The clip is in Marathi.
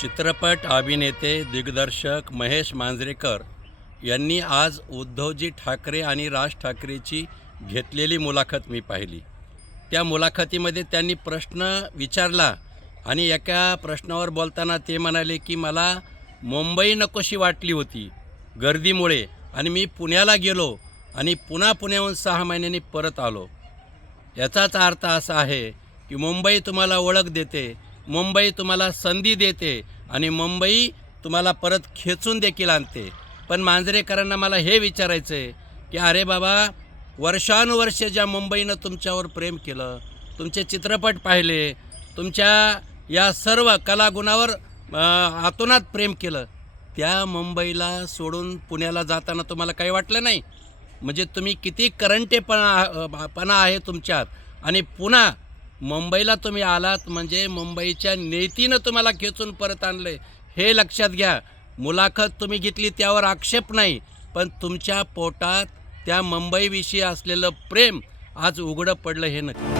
चित्रपट अभिनेते दिग्दर्शक महेश मांजरेकर यांनी आज उद्धवजी ठाकरे आणि राज ठाकरेची घेतलेली मुलाखत मी पाहिली। त्या मुलाखतीमध्ये त्यांनी प्रश्न विचारला आणि एका प्रश्नावर बोलताना ते म्हणाले की मला मुंबई नकोशी वाटली होती गर्दीमुळे आणि मी पुण्याला गेलो आणि पुन्हा पुण्याहून 6 महिन्यांनी परत आलो। याचाच अर्थ असा आहे की मुंबई तुम्हाला ओळख देते, मुंबई तुम्हाला संधी देते आणि मुंबई तुम्हाला परत खेचून देखील आणते। पण मांजरेकरांना मला हे विचारायचं आहे की अरे बाबा, वर्षानुवर्षे ज्या मुंबईनं तुमच्यावर प्रेम केलं, तुमचे चित्रपट पाहिले, तुमच्या या सर्व कलागुणावर आतोनात प्रेम केलं, त्या मुंबईला सोडून पुण्याला जाताना तुम्हाला काही वाटलं नाही? म्हणजे तुम्ही किती करंटेपणा आहे तुमच्यात आणि पुन्हा मुंबईला तुम्ही आलात म्हणजे मुंबईच्या नेतीनं तुम्हाला खेचून परत आणलं हे लक्षात घ्या। मुलाखत तुम्ही घेतली त्यावर आक्षेप नाही, पण तुमच्या पोटात त्या मुंबईविषयी असलेलं प्रेम आज उघडं पडलं हे नक्की।